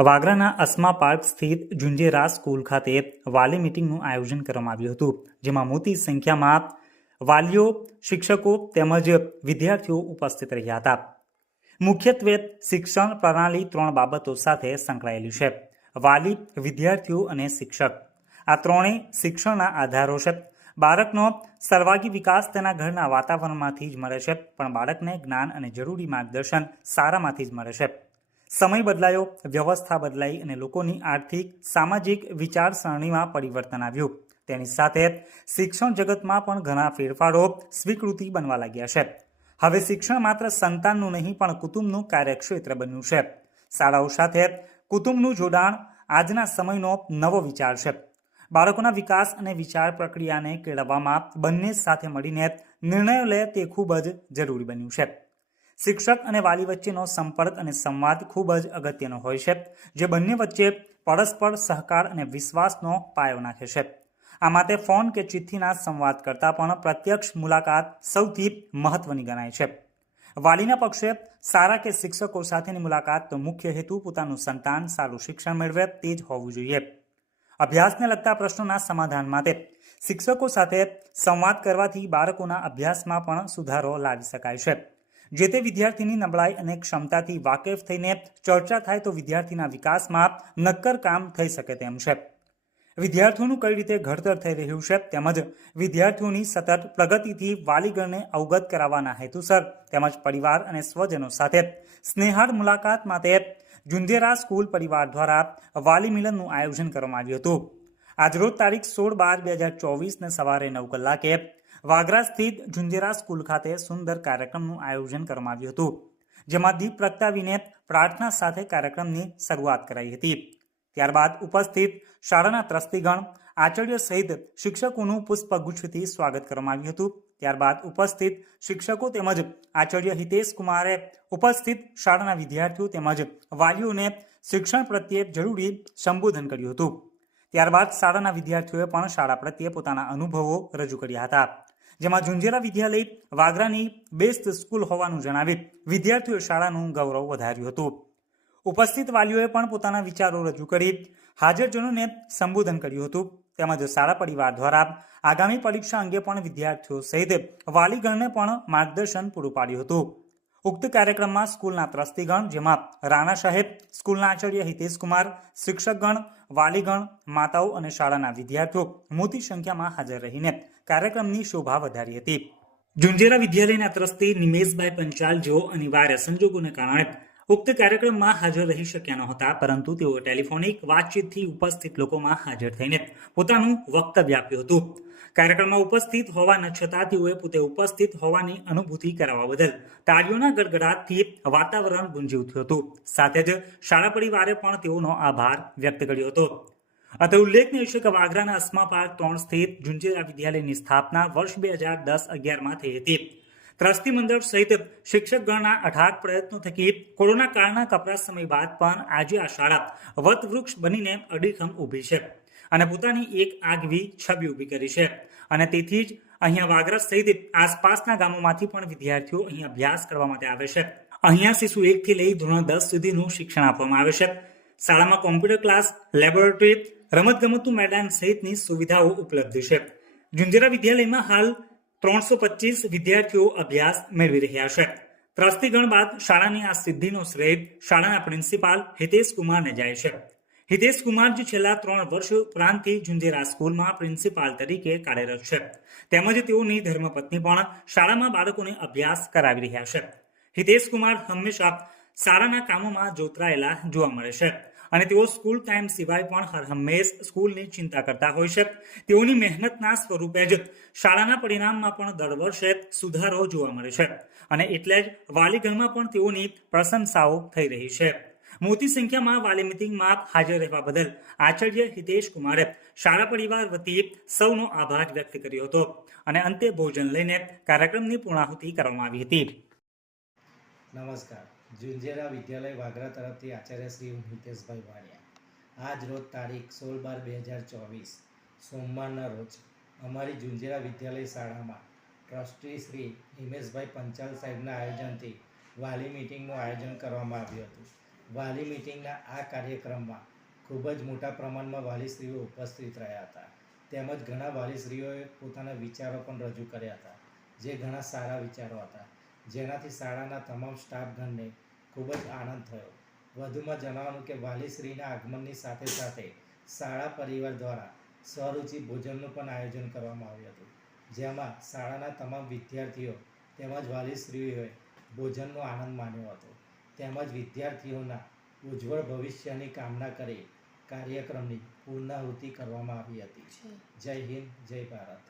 વાગરાના Asma park સ્થિત ઝુંઝેરા school ખાતે વાલી મીટિંગનું આયોજન કરવામાં આવ્યું હતું, જેમાં મોટી સંખ્યામાં વાલીઓ, શિક્ષકો તેમજ વિદ્યાર્થીઓ ઉપસ્થિત રહ્યા હતા. મુખ્યત્વે શિક્ષણ પ્રણાલી 3 બાબતો સાથે સંકળાયેલી છે: વાલી, વિદ્યાર્થીઓ અને શિક્ષક. આ ત્રણેય શિક્ષણના આધારો છે. બાળકનો સર્વાંગી વિકાસ તેના ઘરના વાતાવરણમાંથી જ મળે છે, પણ બાળકને જ્ઞાન અને જરૂરી માર્ગદર્શન શાળામાંથી જ મળે છે. સમય બદલાયો, વ્યવસ્થા બદલાઈ અને લોકોની આર્થિક, સામાજિક વિચારસરણીમાં પરિવર્તન આવ્યું. તેની સાથે શિક્ષણ જગતમાં પણ ઘણા ફેરફારો સ્વીકૃતિ બનવા લાગ્યા છે. હવે શિક્ષણ માત્ર સંતાનનું નહીં પણ કુટુંબનું કાર્યક્ષેત્ર બન્યું છે. શાળાઓ સાથે કુટુંબનું જોડાણ આજના સમયનો નવો વિચાર છે. બાળકોના વિકાસ અને વિચાર પ્રક્રિયાને કેળવવામાં બંને સાથે મળીને નિર્ણયો લે તે ખૂબ જ જરૂરી બન્યું છે. શિક્ષક અને વાલી વચ્ચેનો સંપર્ક અને સંવાદ ખૂબ જ અગત્યનો હોય છે, જે બંને વચ્ચે પરસ્પર સહકાર અને વિશ્વાસનો પાયો નાખે છે. આ માટે ફોન કે ચિઠ્ઠીના સંવાદ કરતાં પણ પ્રત્યક્ષ મુલાકાત સૌથી મહત્વની ગણાય છે. વાલીના પક્ષે શાળા કે શિક્ષકો સાથેની મુલાકાતનો મુખ્ય હેતુ પોતાનું સંતાન સારું શિક્ષણ મેળવે તે જ હોવું જોઈએ. અભ્યાસને લગતા પ્રશ્નોના સમાધાન માટે શિક્ષકો સાથે સંવાદ કરવાથી બાળકોના અભ્યાસમાં પણ સુધારો લાવી શકાય છે. જે તે વિદ્યાર્થીની નબળાઈ અને ક્ષમતાથી વાકેફ થઈને ચર્ચા થાય તો વિદ્યાર્થીના વિકાસમાં નક્કર કામ થઈ શકે તેમ છે. વિદ્યાર્થીઓનું કઈ રીતે ઘડતર થઈ રહ્યું છે તેમજ વિદ્યાર્થીઓની સતત પ્રગતિથી વાલીગણને અવગત કરાવવાના હેતુસર તેમજ પરિવાર અને સ્વજનો સાથે સ્નેહાળ મુલાકાત માટે ઝુંઝેરા સ્કૂલ પરિવાર દ્વારા વાલી મિલનનું આયોજન કરવામાં આવ્યું હતું. આજરોજ તારીખ 16/12/2024 સવારે 9 કલાકે વાગરા સ્થિત ઝુંઝેરા સ્કૂલ ખાતે સુંદર કાર્યક્રમનું આયોજન કરવામાં આવ્યું હતું, જેમાં દીપ પ્રગટાવીને પ્રાર્થના સાથે કાર્યક્રમની શરૂઆત કરાઈ હતી. ત્યારબાદ ઉપસ્થિત શાળાના ટ્રસ્ટીગણ, આચાર્ય સહિત શિક્ષકોનું પુષ્પગુચ્છથી સ્વાગત કરવામાં આવ્યું હતું. ત્યારબાદ ઉપસ્થિત શિક્ષકો તેમજ આચાર્ય હિતેશ કુમારે ઉપસ્થિત શાળાના વિદ્યાર્થીઓ તેમજ વાલીઓને શિક્ષણ પ્રત્યે જરૂરી સંબોધન કર્યું હતું. ત્યારબાદ શાળાના વિદ્યાર્થીઓએ પણ શાળા પ્રત્યે પોતાના અનુભવો રજૂ કર્યા હતા, જેમાં ઝુંઝેરા વિદ્યાલય વાગરાની બેસ્ટ સ્કૂલ હોવાનું જણાવી વિદ્યાર્થીઓએ શાળાનું ગૌરવ વધાર્યું હતું. ઉપસ્થિત વાલીઓએ પણ પોતાના વિચારો રજૂ કરી હાજરજનોને સંબોધન કર્યું હતું. તેમજ શાળા પરિવાર દ્વારા આગામી પરીક્ષા અંગે પણ વિદ્યાર્થીઓ સહિત વાલીગણને પણ માર્ગદર્શન પૂરું પાડ્યું હતું. ઉક્ત કાર્યક્રમમાં સ્કૂલના ટ્રસ્ટીગણ, જેમાં રાણા સાહેબ, સ્કૂલના આચાર્ય હિતેશ કુમાર, શિક્ષકગણ, વાલીગણ, માતાઓ અને શાળાના વિદ્યાર્થીઓ મોટી સંખ્યામાં હાજર રહીને કાર્યક્રમની શોભા વધારી હતી. ઝુંઝેરા વિદ્યાલયના ટ્રસ્ટી નિમેશભાઈ પંચાલ જેઓ અનિવાર્ય સંજોગોને કારણે ઉક્ત કાર્યક્રમમાં હાજર રહી શક્યા નહોતા, પરંતુ તેઓ ટેલિફોનિક વાતચીતથી ઉપસ્થિત લોકોમાં હાજર થઈને પોતાનું વક્તવ્ય આપ્યું હતું. કાર્યક્રમમાં ઉપસ્થિત હોવા ન છતાં તેઓએ પોતે ઉપસ્થિત હોવાની અનુભૂતિ કરાવવા બદલ તાળીઓના ગડગડાટથી વાતાવરણ ગુંજી ઉઠ્યું હતું. સાથે જ શાળા પરિવારે પણ તેઓનો આભાર વ્યક્ત કર્યો હતો. અત્રે ઉલ્લેખનીય છે કે વાગરાના અસ્મા પાર્ક 3 સ્થિત ઝુંઝેરા વિદ્યાલયની સ્થાપના વર્ષ 2010-11માં થઈ હતી. ટ્રસ્ટી મંડળ સહિત શિક્ષકગણના અઢાક પ્રયત્નો થકી કોરોના કાળના કપરા સમય બાદ પણ આજે આ શાળા વટવૃક્ષ બનીને અડીખમ ઊભી છે અને પોતાની એક આગવી છબી ઊભી કરી છે. અને તેથી જ અહીંયા વાગરા સહિત આસપાસના ગામોમાંથી પણ વિદ્યાર્થીઓ અહીં અભ્યાસ કરવા માટે આવે છે. અહીંયા શિશુ 1 થી લઈ ધોરણ 10 સુધીનું શિક્ષણ આપવામાં આવે છે. શાળામાં કોમ્પ્યુટર ક્લાસ, લેબોરેટરી, રમતગમતનું મેદાન સહિતની સુવિધાઓ ઉપલબ્ધ છે. ઝુંઝેરા વિદ્યાલયમાં હાલ 325 વિદ્યાર્થીઓ અભ્યાસ મેળવી રહ્યા છે. ટ્રસ્ટીગણ બાદ શાળાની આ સિદ્ધિનો શ્રેય શાળાના પ્રિન્સિપાલ હિતેશ કુમારને જાય છે. હિતેશ કુમારજી છેલ્લા 3 વર્ષ ઉપરાંતથી ઝુંઝેરા સ્કૂલમાં પ્રિન્સિપાલ તરીકે કાર્યરત છે. તેમજ તેઓની ધર્મપત્ની પણ શાળામાં બાળકોને અભ્યાસ કરાવી રહ્યા છે. હિતેશ કુમાર હંમેશા શાળાના કામોમાં જોતરાયેલા જોવા મળે છે અને તેઓ સ્કૂલ ટાઈમ સિવાય પણ હરહંમેશ સ્કૂલની ચિંતા કરતા હોય છે. તેઓની મહેનતના સ્વરૂપે જ શાળાના પરિણામમાં પણ દર વર્ષે સુધારો જોવા મળે છે અને એટલે જ વાલીગણમાં પણ તેઓની પ્રશંસાઓ થઈ રહી છે. મોટી સંખ્યામાં વાલી મિટિંગમાં હાજર રહેવા બદલ આચાર્ય હિતેશ કુમારે શાળા પરિવાર વતી સૌનો આભાર વ્યક્ત કર્યો હતો અને અંતે ભોજન લઈને કાર્યક્રમની પૂર્ણાહુતિ કરવામાં આવી હતી. નમસ્કાર. ઝુંઝેરા વિદ્યાલય વાગરા તરફથી આચાર્ય શ્રી હિતેશભાઈ વાડિયા. આજ રોજ તારીખ 16/12/2024 સોમવારના રોજ અમારી ઝુંઝેરા વિદ્યાલય શાળામાં ટ્રસ્ટી શ્રી નિમેશભાઈ પંચાલ સાહેબના આયોજનથી વાલી મિટિંગનું આયોજન કરવામાં આવ્યું હતું, વાલી મિટિંગના આ કાર્યક્રમમાં ખૂબ જ મોટા પ્રમાણમાં વાલીશ્રીઓ ઉપસ્થિત રહ્યા હતા તેમજ ઘણા વાલીશ્રીઓએ પોતાના વિચારો પણ રજૂ કર્યા હતા જે ઘણા સારા વિચારો હતા જેનાથી શાળાના તમામ સ્ટાફગણને ખૂબ જ આનંદ થયો. વધુમાં જણાવવાનું કે વાલીશ્રીના આગમનની સાથે સાથે શાળા પરિવાર દ્વારા સ્વરૂચિ ભોજનનું પણ આયોજન કરવામાં આવ્યું હતું જેમાં શાળાના તમામ વિદ્યાર્થીઓ તેમજ વાલીશ્રીઓએ ભોજનનો આનંદ માણ્યો હતો તેમજ વિદ્યાર્થીઓના ઉજ્જવળ ભવિષ્યની કામના કરી કાર્યક્રમની પૂર્ણાહુતિ કરવામાં આવી હતી. જય હિન્દ, જય ભારત.